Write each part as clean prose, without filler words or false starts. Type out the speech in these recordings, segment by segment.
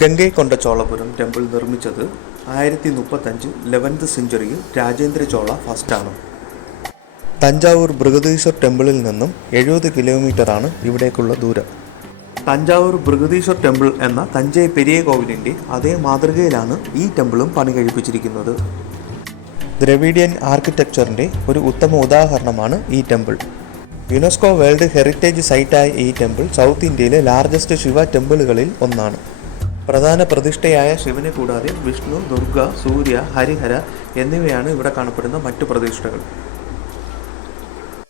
ഗംഗൈകൊണ്ട Cholapuram temple നിർമ്മിച്ചത് 1035 11th സെഞ്ചുറിയിൽ Rajendra Chola ഫസ്റ്റാണ്. Thanjavur Brihadeeswar ടെമ്പിളിൽ നിന്നും 70 കിലോമീറ്ററാണ് ഇവിടേക്കുള്ള ദൂരം. തഞ്ചാവൂർ ബൃഹദീശ്വർ ടെമ്പിൾ എന്ന തഞ്ചൈ പെരിയ കോവിലിൻ്റെ അതേ മാതൃകയിലാണ് ഈ ടെമ്പിളും പണി കഴിപ്പിച്ചിരിക്കുന്നത്. ദ്രവിഡിയൻ ആർക്കിടെക്ചറിൻ്റെ ഒരു ഉത്തമ ഉദാഹരണമാണ് ഈ ടെമ്പിൾ. യുനെസ്കോ വേൾഡ് ഹെറിറ്റേജ് സൈറ്റായ ഈ ടെമ്പിൾ സൗത്ത് ഇന്ത്യയിലെ ലാർജസ്റ്റ് ശിവ ടെമ്പിളുകളിൽ ഒന്നാണ്. പ്രധാന പ്രതിഷ്ഠയായ ശിവനെ കൂടാതെ വിഷ്ണു, ദുർഗ, സൂര്യ, ഹരിഹര എന്നിവയാണ് ഇവിടെ കാണപ്പെടുന്ന മറ്റു പ്രതിഷ്ഠകൾ.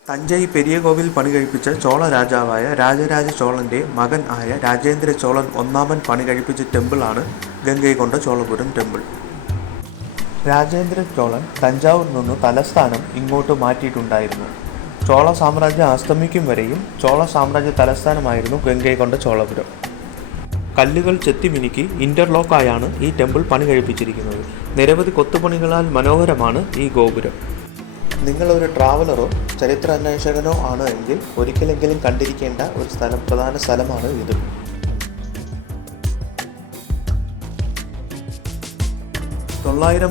തഞ്ചൈ പെരിയ കോവിൽ പണി കഴിപ്പിച്ച ചോള രാജാവായ രാജരാജ ചോളൻ്റെ മകൻ ആയ രാജേന്ദ്ര ചോളൻ ഒന്നാമൻ പണി കഴിപ്പിച്ച ടെമ്പിളാണ് ഗംഗൈകൊണ്ട ചോളപുരം ടെമ്പിൾ. രാജേന്ദ്ര ചോളൻ തഞ്ചാവൂർ നിന്ന് തലസ്ഥാനം ഇങ്ങോട്ട് മാറ്റിയിട്ടുണ്ടായിരുന്നു. ചോള സാമ്രാജ്യം അസ്തമിക്കും വരെയും ചോള സാമ്രാജ്യ തലസ്ഥാനമായിരുന്നു ഗംഗൈകൊണ്ട ചോളപുരം. കല്ലുകൾ ചെത്തിമിനുക്കി ഇൻ്റർലോക്കായാണ് ഈ ടെമ്പിൾ പണി കഴിപ്പിച്ചിരിക്കുന്നത്. നിരവധി കൊത്തുപണികളാൽ മനോഹരമാണ് ഈ ഗോപുരം. നിങ്ങളൊരു ട്രാവലറോ ചരിത്രാന്വേഷകനോ ആണ് എങ്കിൽ ഒരിക്കലെങ്കിലും കണ്ടിരിക്കേണ്ട ഒരു പ്രധാന സ്ഥലമാണ് ഇത്.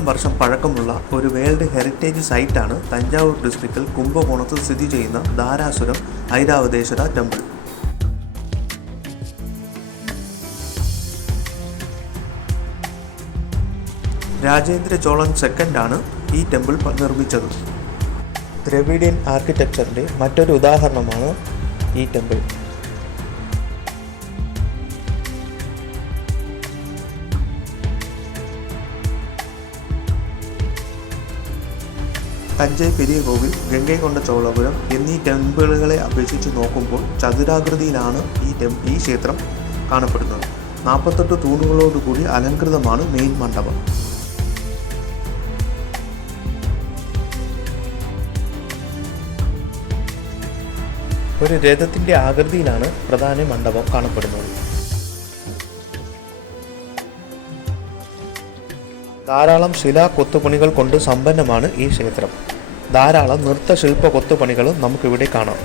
വർഷം പഴക്കമുള്ള ഒരു വേൾഡ് ഹെറിറ്റേജ് സൈറ്റാണ് തഞ്ചാവൂർ ഡിസ്ട്രിക്റ്റിൽ കുംഭകോണത്ത് സ്ഥിതി ചെയ്യുന്ന ധാരാസുരം ഐരാവതേശ്വര ടെമ്പിൾ. രാജേന്ദ്ര ചോളൻ സെക്കൻഡാണ് ഈ ടെമ്പിൾ നിർമ്മിച്ചത്. ദ്രവിഡിയൻ ആർക്കിടെക്ചറിൻ്റെ മറ്റൊരു ഉദാഹരണമാണ് ഈ ടെമ്പിൾ. തഞ്ചൈ പെരിയ കോവിൽ, ഗംഗൈകൊണ്ട ചോളപുരം എന്നീ ടെമ്പിളുകളെ അപേക്ഷിച്ച് നോക്കുമ്പോൾ ചതുരാകൃതിയിലാണ് ഈ ക്ഷേത്രം കാണപ്പെടുന്നത്. 48 തൂണുകളോടുകൂടി അലങ്കൃതമാണ് മെയിൻ മണ്ഡപം. ഒരു രഥത്തിൻ്റെ ആകൃതിയിലാണ് പ്രധാന മണ്ഡപം കാണപ്പെടുന്നത്. ധാരാളം ശിലാ കൊത്തുപണികൾ കൊണ്ട് സമ്പന്നമാണ് ഈ ക്ഷേത്രം. ധാരാളം നൃത്തശില്പ കൊത്തുപണികളും നമുക്കിവിടെ കാണാം.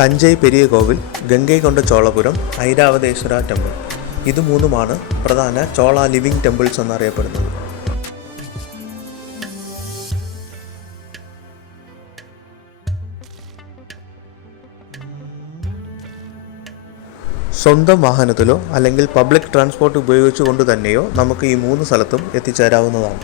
തഞ്ചൈ പെരിയ കോവിൽ, ഗംഗൈകൊണ്ട ചോളപുരം, ഐരാവതേശ്വര ടെമ്പിൾ ഇത് മൂന്നുമാണ് പ്രധാന ചോള ലിവിംഗ് ടെമ്പിൾസ് എന്നറിയപ്പെടുന്നത്. സ്വന്തം വാഹനത്തിലോ അല്ലെങ്കിൽ പബ്ലിക് ട്രാൻസ്പോർട്ട് ഉപയോഗിച്ചുകൊണ്ട് തന്നെയോ നമുക്ക് ഈ 3 സ്ഥലത്തും എത്തിച്ചേരാവുന്നതാണ്.